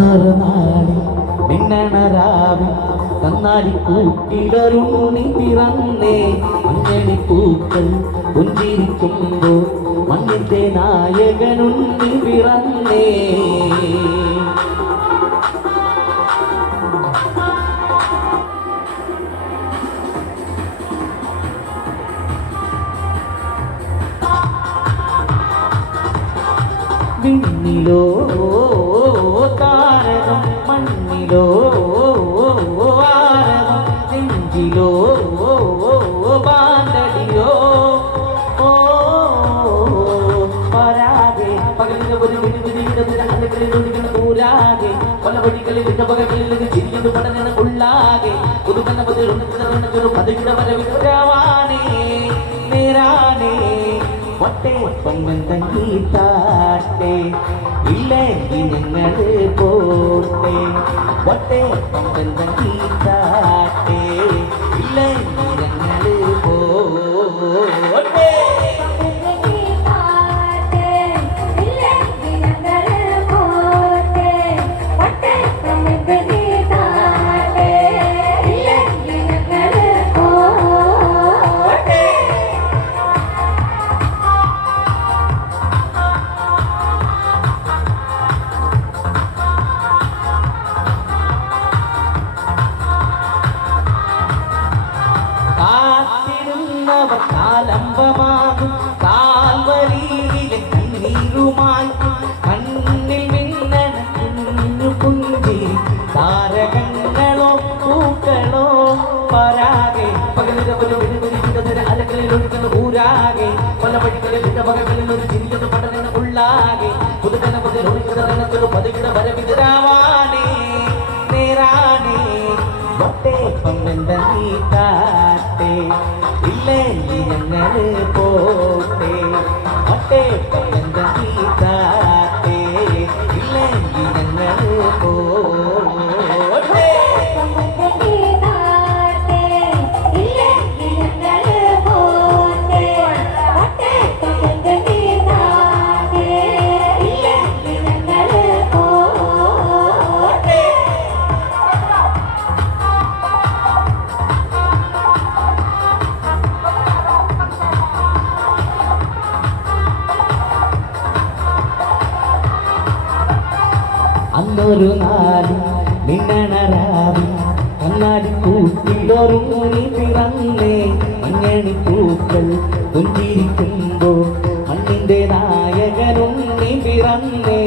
തന്നൊരു നാളിൽ പിന്നണരാവിൽ കന്നാലി കൂട്ടിലൊരുണ്ണി പിറന്നേ. മഞ്ഞണി പൂക്കൾ പുഞ്ചിരിക്കുമ്പോൾ മണ്ണിന്റെ നായകനുണ്ണി പിറന്നേ. വിണ്ണിലോ ആരകം നെഞ്ചിലോ ബാണ്ടടിയോ ഓ പരാതെ പകലിന്റെ ഒരു ഊരാകെ പല വഴികളിൽ ഇന്ന പകകളിൽ ചിരിയത് പടനണ ഉള്ളാകെ പുതുക്കുന്ന പതിരുണ്ണ പതിയുടെ വരവിടാവാനേ നേരാനേ ഒട്ടേ പൊൻവന്തങ്ങി താട്ടെ ഇല്ലെങ്കിൽ ഞങ്ങൾ പോട്ടെ. പൊങ്ങൻ പൊൻവന്തങ്ങി താട്ടെ കാത്തിരുന്നവർ കാലംബമാകും കാൽവരിയിലെ കണ്ണീരുമായി കണ്ണിൽ മിന്നണ കുഞ്ഞു പുഞ്ചി താരകങ്ങളോ പൂക്കളോ പരാകെ അലകളിൽ ഒഴുകുന്ന ഊരാകെ. പല വഴികളിൽ ഇന്ന പകകളിൽ ഒരു ചിരിയത് പടരുന്ന ഉള്ളാകെ. പുതുതല മുതൽ ഒഴുകുന്ന പതികിട വരവിതരാവാനേ. ഒട്ടേ പമ്പന്റെ നീ കാട്ടെ ഇല്ലെങ്കിൽ ഞങ്ങൾ പോട്ടെ അന്നൊരു നാടി നിന്നണരാവി അന്നാടി കണ്ണാടി മുനി പിറന്നേ. മഞ്ഞണി പൂക്കൾ പുഞ്ചിരിക്കുമ്പോ നായകനും നീ പിറന്നേ.